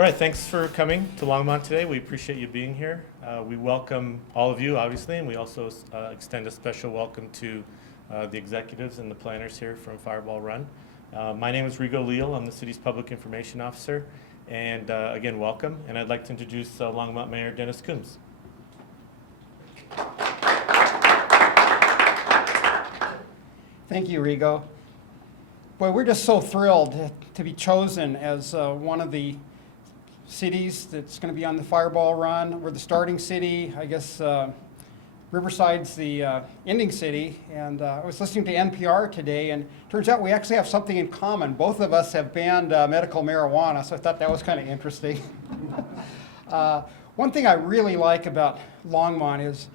All right, thanks for coming to Longmont today. We appreciate you being here. We welcome all of you, obviously, and we also extend a special welcome to the executives and the planners here from Fireball Run. My name is Rigo Leal. I'm the city's public information officer. And again, welcome. And I'd like to introduce Longmont Mayor Dennis Coombs. Thank you, Rigo. Boy, we're just so thrilled to be chosen as one of the cities that's going to be on the Fireball Run. We're the starting city. I guess Riverside's the ending city. And I was listening to NPR today, and it turns out we actually have something in common. Both of us have banned medical marijuana, so I thought that was kind of interesting. One thing I really like about Longmont is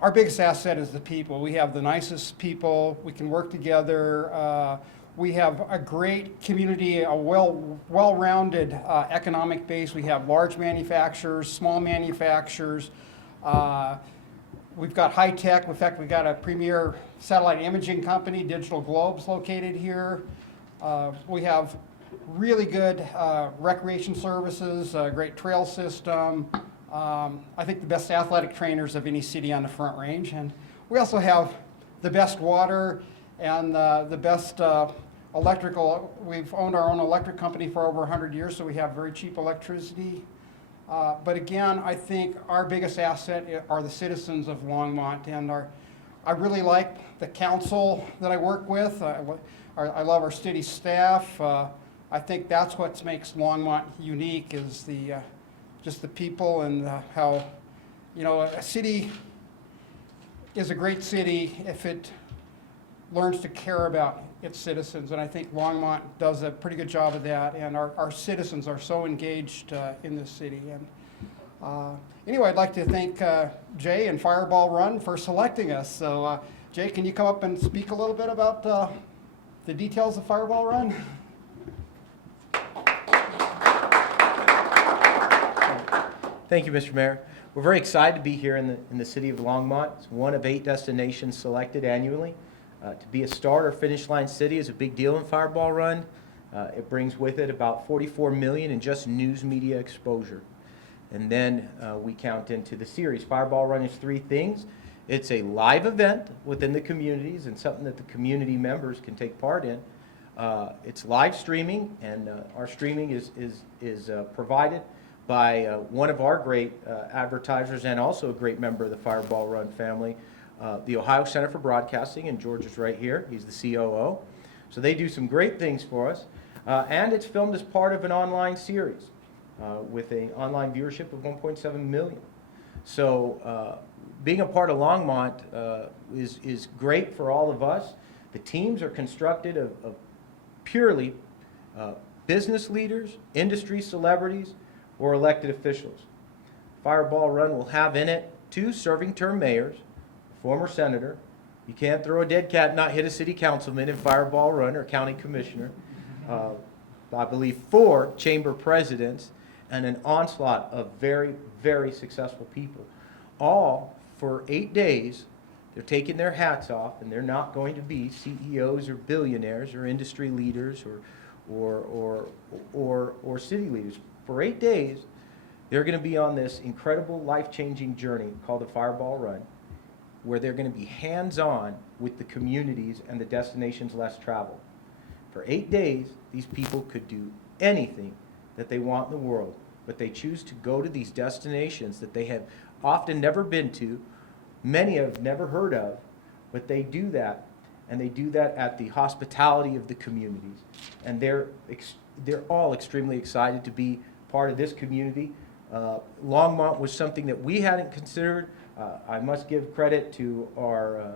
our biggest asset is the people. We have the nicest people. We can work together. We have a great community, a well-rounded economic base. We have large manufacturers, small manufacturers. We've got high tech. In fact, we've got a premier satellite imaging company, Digital Globes, located here. We have really good recreation services, a great trail system. I think the best athletic trainers of any city on the Front Range. And we also have the best water and the best electrical. We've owned our own electric company for over 100 years, so we have very cheap electricity. But again, I think our biggest asset are the citizens of Longmont. And I really like the council that I work with. I love our city staff. I think that's what makes Longmont unique is just the people and how, a city is a great city if it learns to care about its citizens. And I think Longmont does a pretty good job of that. And our citizens are so engaged in this city. And anyway, I'd like to thank Jay and Fireball Run for selecting us. So Jay, can you come up and speak a little bit about the details of Fireball Run? Thank you, Mr. Mayor. We're very excited to be here in the city of Longmont. It's one of 8 destinations selected annually. To be a start or finish line city is a big deal in Fireball Run. It brings with it about $44 million in just news media exposure. And then we count into the series. Fireball Run is 3 things. It's a live event within the communities and something that the community members can take part in. It's live streaming, and our streaming is provided by one of our great advertisers and also a great member of the Fireball Run family, the Ohio Center for Broadcasting, and George is right here. He's the COO. So they do some great things for us. And it's filmed as part of an online series with an online viewership of 1.7 million. So being a part of Longmont is great for all of us. The teams are constructed of purely business leaders, industry celebrities, or elected officials. Fireball Run will have in it 2 serving term mayors, a former senator. You can't throw a dead cat and not hit a city councilman in Fireball Run, or county commissioner. I believe 4 chamber presidents and an onslaught of very, very successful people. All for 8 days. They're taking their hats off, and they're not going to be CEOs or billionaires or industry leaders or city leaders. For 8 days, they're going to be on this incredible life-changing journey called the Fireball Run, where they're going to be hands-on with the communities and the destinations less traveled. For 8 days, these people could do anything that they want in the world, but they choose to go to these destinations that they have often never been to, many have never heard of, but they do that, and they do that at the hospitality of the communities. And they're all extremely excited to be part of this community. Longmont was something that we hadn't considered. I must give credit to our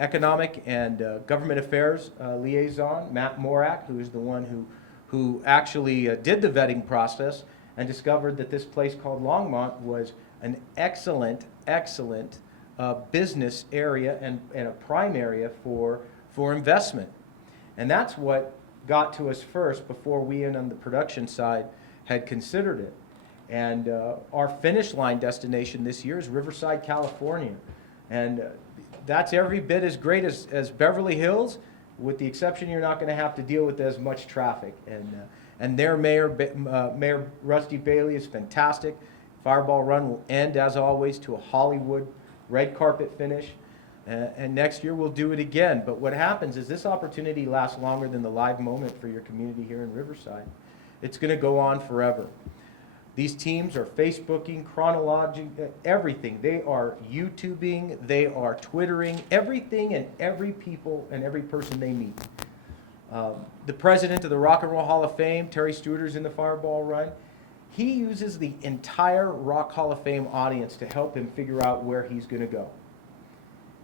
economic and government affairs liaison, Matt Morak, who is the one who actually did the vetting process and discovered that this place called Longmont was an excellent business area and a prime area for investment. And that's what got to us first before we, on the production side, had considered it. And our finish line destination this year is Riverside, California. And that's every bit as great as Beverly Hills, with the exception you're not going to have to deal with as much traffic. and their mayor, Mayor Rusty Bailey, is fantastic. Fireball Run will end, as always, to a Hollywood red carpet finish. And next year we'll do it again. But what happens is this opportunity lasts longer than the live moment for your community here in Riverside. It's going to go on forever. These teams are Facebooking, chronologing, everything. They are YouTubing, they are Twittering, everything and every people and every person they meet. The president of the Rock and Roll Hall of Fame, Terry Stewart, in the Fireball Run. He uses the entire Rock Hall of Fame audience to help him figure out where he's going to go.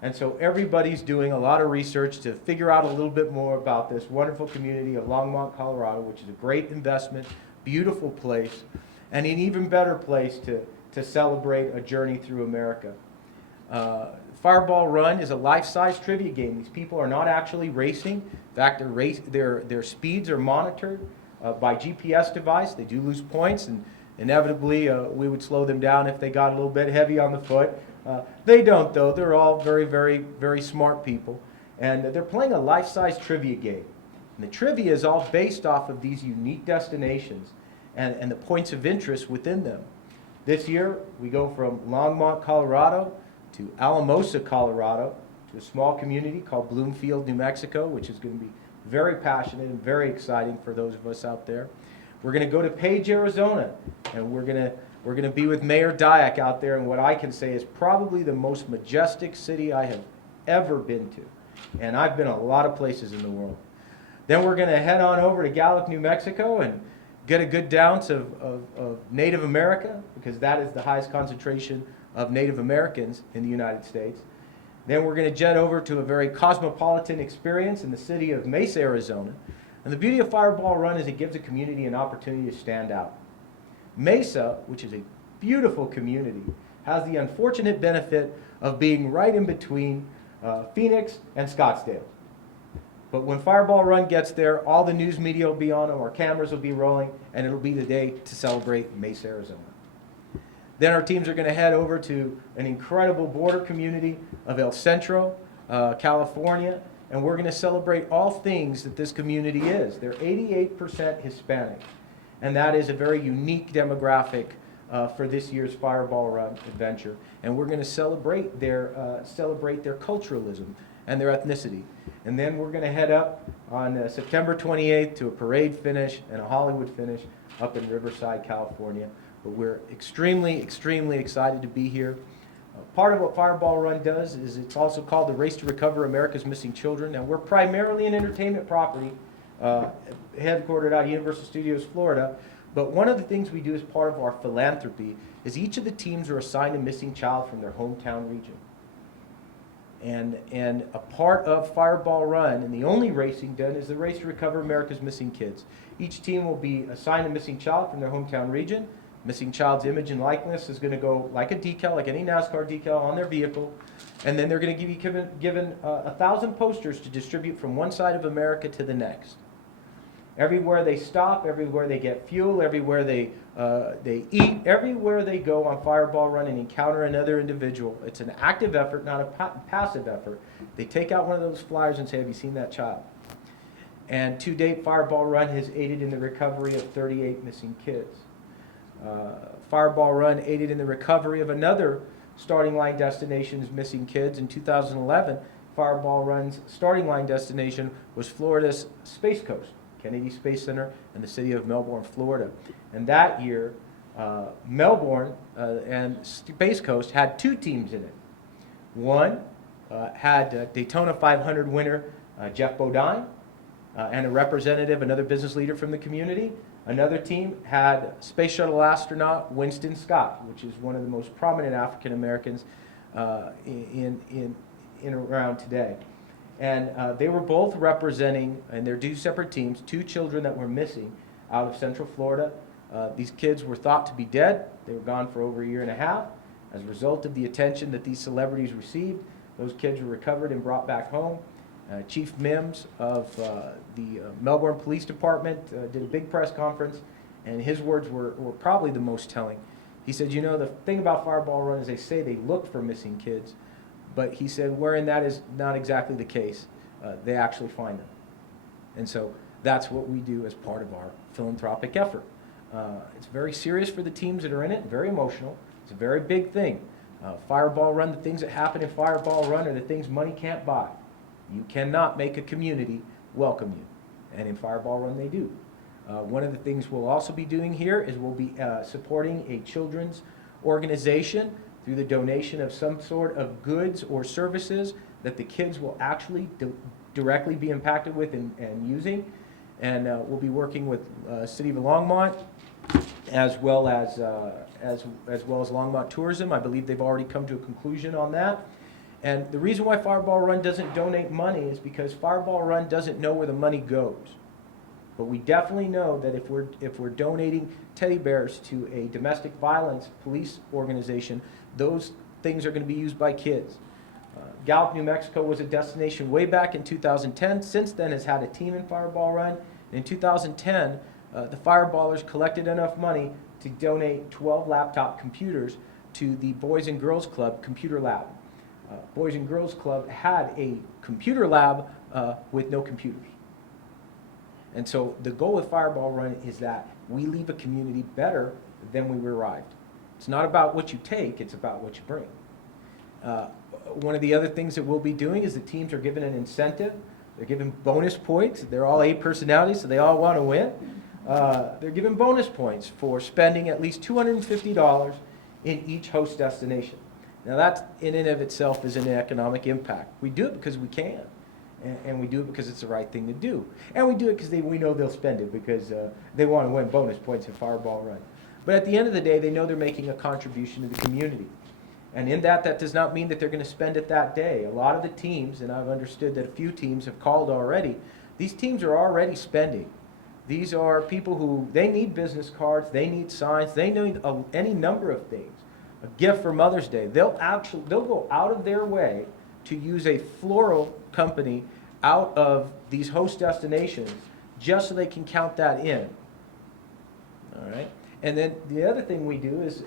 And so everybody's doing a lot of research to figure out a little bit more about this wonderful community of Longmont, Colorado, which is a great investment, beautiful place, and an even better place to celebrate a journey through America. Fireball Run is a life-size trivia game. These people are not actually racing. In fact, their speeds are monitored by GPS device. They do lose points, and inevitably we would slow them down if they got a little bit heavy on the foot. They don't, though. They're all very, very, very smart people. And they're playing a life-size trivia game. And the trivia is all based off of these unique destinations and the points of interest within them. This year, we go from Longmont, Colorado, to Alamosa, Colorado, to a small community called Bloomfield, New Mexico, which is going to be very passionate and very exciting for those of us out there. We're going to go to Page, Arizona, and we're going to be with Mayor Dyack out there in what I can say is probably the most majestic city I have ever been to. And I've been a lot of places in the world. Then we're going to head on over to Gallup, New Mexico, and get a good dose of Native America, because that is the highest concentration of Native Americans in the United States. Then we're going to jet over to a very cosmopolitan experience in the city of Mesa, Arizona. And the beauty of Fireball Run is it gives a community an opportunity to stand out. Mesa, which is a beautiful community, has the unfortunate benefit of being right in between Phoenix and Scottsdale. But when Fireball Run gets there, all the news media will be on them, our cameras will be rolling, and it'll be the day to celebrate Mesa, Arizona. Then our teams are going to head over to an incredible border community of El Centro, California, and we're going to celebrate all things that this community is. They're 88% Hispanic, and that is a very unique demographic for this year's Fireball Run adventure. And we're going to celebrate their culturalism and their ethnicity. And then we're going to head up on September 28th to a parade finish and a Hollywood finish up in Riverside, California. But we're extremely, extremely excited to be here. Part of what Fireball Run does is it's also called the Race to Recover America's Missing Children. Now, we're primarily an entertainment property headquartered out of Universal Studios, Florida. But one of the things we do as part of our philanthropy is each of the teams are assigned a missing child from their hometown region. And a part of Fireball Run, and the only racing done, is the Race to Recover America's Missing Kids. Each team will be assigned a missing child from their hometown region. Missing child's image and likeness is going to go like a decal, like any NASCAR decal, on their vehicle. And then they're going to be given 1,000 posters to distribute from one side of America to the next. Everywhere they stop, everywhere they get fuel, everywhere they eat, everywhere they go on Fireball Run and encounter another individual, it's an active effort, not a passive effort. They take out one of those flyers and say, have you seen that child? And to date, Fireball Run has aided in the recovery of 38 missing kids. Fireball Run aided in the recovery of another starting line destination's missing kids. In 2011, Fireball Run's starting line destination was Florida's Space Coast, Kennedy Space Center, and the city of Melbourne, Florida. And that year, Melbourne and Space Coast had two teams in it. One had Daytona 500 winner Jeff Bodine and a representative, another business leader from the community. Another team had Space Shuttle astronaut Winston Scott, which is one of the most prominent African Americans in around today. And they were both representing, and they're two separate teams, two children that were missing out of Central Florida. These kids were thought to be dead. They were gone for over a year and a half. As a result of the attention that these celebrities received, those kids were recovered and brought back home. Chief Mims of the Melbourne Police Department did a big press conference, and his words were probably the most telling. He said, you know, the thing about Fireball Run is they say they look for missing kids, but he said wherein that is not exactly the case, they actually find them. And so That's what we do as part of our philanthropic effort. It's very serious for the teams that are in it, very emotional. It's a very big thing. Fireball Run, the things that happen in Fireball Run are the things money can't buy. You cannot make a community welcome you, and in Fireball Run they do. One of the things we'll also be doing here is we'll be supporting a children's organization through the donation of some sort of goods or services that the kids will actually directly be impacted with and using. And we'll be working with City of Longmont as well as Longmont Tourism. I believe they've already come to a conclusion on that. And the reason why Fireball Run doesn't donate money is because Fireball Run doesn't know where the money goes. But we definitely know that if we're donating teddy bears to a domestic violence police organization, those things are going to be used by kids. Gallup, New Mexico was a destination way back in 2010. Since then has had a team in Fireball Run. In 2010, the Fireballers collected enough money to donate 12 laptop computers to the Boys and Girls Club Computer Lab. Boys and Girls Club had a computer lab with no computers. And so the goal with Fireball Run is that we leave a community better than we arrived. It's not about what you take, it's about what you bring. One of the other things that we'll be doing is the teams are given an incentive. They're given bonus points. They're all A personalities, so they all want to win. They're given bonus points for spending at least $250 in each host destination. Now that in and of itself is an economic impact. We do it because we can. And we do it because it's the right thing to do. And we do it because we know they'll spend it because they want to win bonus points in Fireball Run. But at the end of the day, they know they're making a contribution to the community. And in that does not mean that they're going to spend it that day. A lot of the teams, and I've understood that a few teams have called already, these teams are already spending. These are people who, they need business cards, they need signs, they need any number of things. A gift for Mother's Day. They'll go out of their way to use a floral company out of these host destinations just so they can count that in. All right? And then the other thing we do is,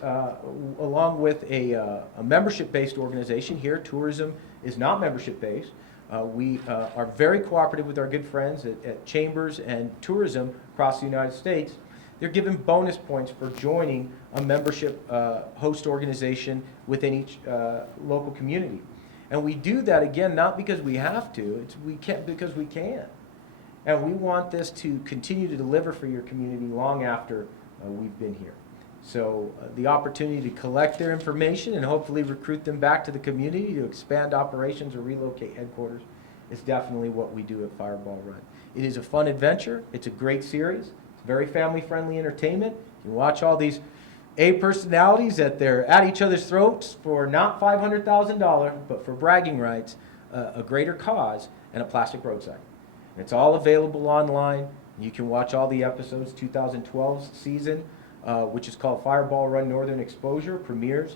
along with a membership-based organization here, tourism is not membership-based. We are very cooperative with our good friends at Chambers and Tourism across the United States. They're given bonus points for joining a membership host organization within each local community. And we do that, again, not because we have to, because we can. And we want this to continue to deliver for your community long after we've been here. So the opportunity to collect their information and hopefully recruit them back to the community to expand operations or relocate headquarters is definitely what we do at Fireball Run. It is a fun adventure. It's a great series. It's very family-friendly entertainment. You can watch all these A personalities that they're at each other's throats for not $500,000, but for bragging rights, a greater cause, and a plastic road sign. It's all available online. You can watch all the episodes. 2012 season, which is called Fireball Run Northern Exposure, premieres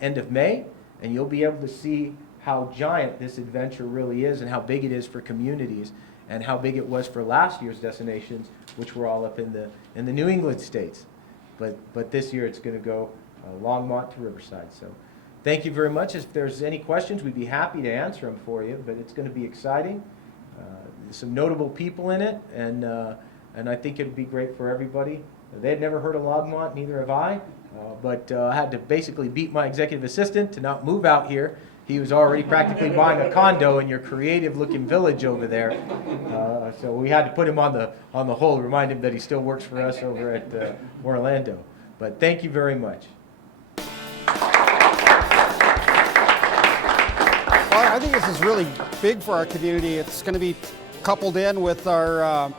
end of May, and you'll be able to see how giant this adventure really is and how big it is for communities and how big it was for last year's destinations, which were all up in the New England states. But this year it's going to go Longmont to Riverside. So thank you very much. If there's any questions, we'd be happy to answer them for you, but it's going to be exciting. There's some notable people in it, and I think it'd be great for everybody. They had never heard of Longmont, neither have I, but I had to basically beat my executive assistant to not move out here. He was already practically buying a condo in your creative-looking village over there, so we had to put him on the hold, remind him that he still works for us over at Orlando. But thank you very much. Well, I think this is really big for our community. It's going to be coupled in with our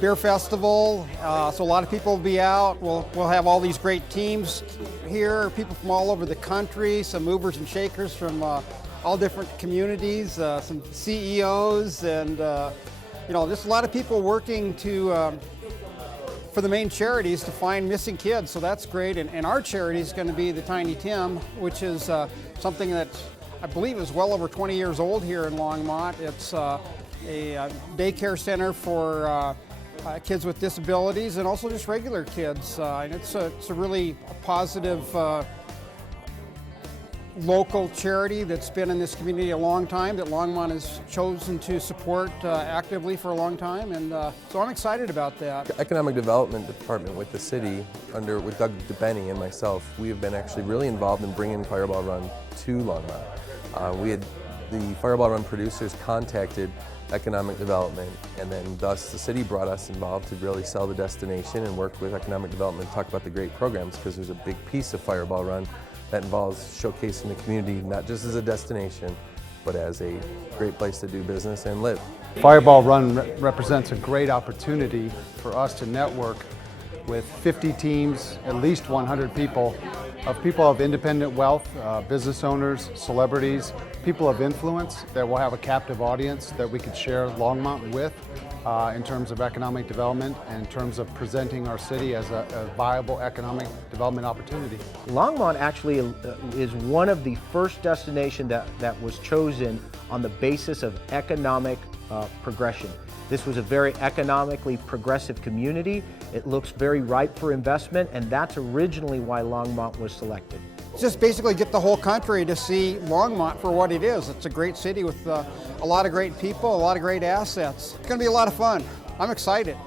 beer festival, so a lot of people will be out. We'll have all these great teams here, people from all over the country, some movers and shakers from all different communities, some CEOs, and just a lot of people working for the main charities to find missing kids. So that's great. And our charity is going to be the Tiny Tim, which is something that I believe is well over 20 years old here in Longmont. It's a daycare center for kids with disabilities and also just regular kids. And it's a really positive local charity that's been in this community a long time, that Longmont has chosen to support actively for a long time, and so I'm excited about that. Economic Development Department with the city, with Doug DeBenny and myself, we have been actually really involved in bringing Fireball Run to Longmont. The Fireball Run producers contacted Economic Development, and then thus the city brought us involved to really sell the destination and work with Economic Development to talk about the great programs, because there's a big piece of Fireball Run that involves showcasing the community not just as a destination, but as a great place to do business and live. Fireball Run represents a great opportunity for us to network with 50 teams, at least 100 people of independent wealth, business owners, celebrities, people of influence that will have a captive audience that we could share Longmont with in terms of economic development and in terms of presenting our city as a viable economic development opportunity. Longmont actually is one of the first destinations that was chosen on the basis of economic progression. This was a very economically progressive community. It looks very ripe for investment, and that's originally why Longmont was selected. Just basically get the whole country to see Longmont for what it is. It's a great city with a lot of great people, a lot of great assets. It's going to be a lot of fun. I'm excited.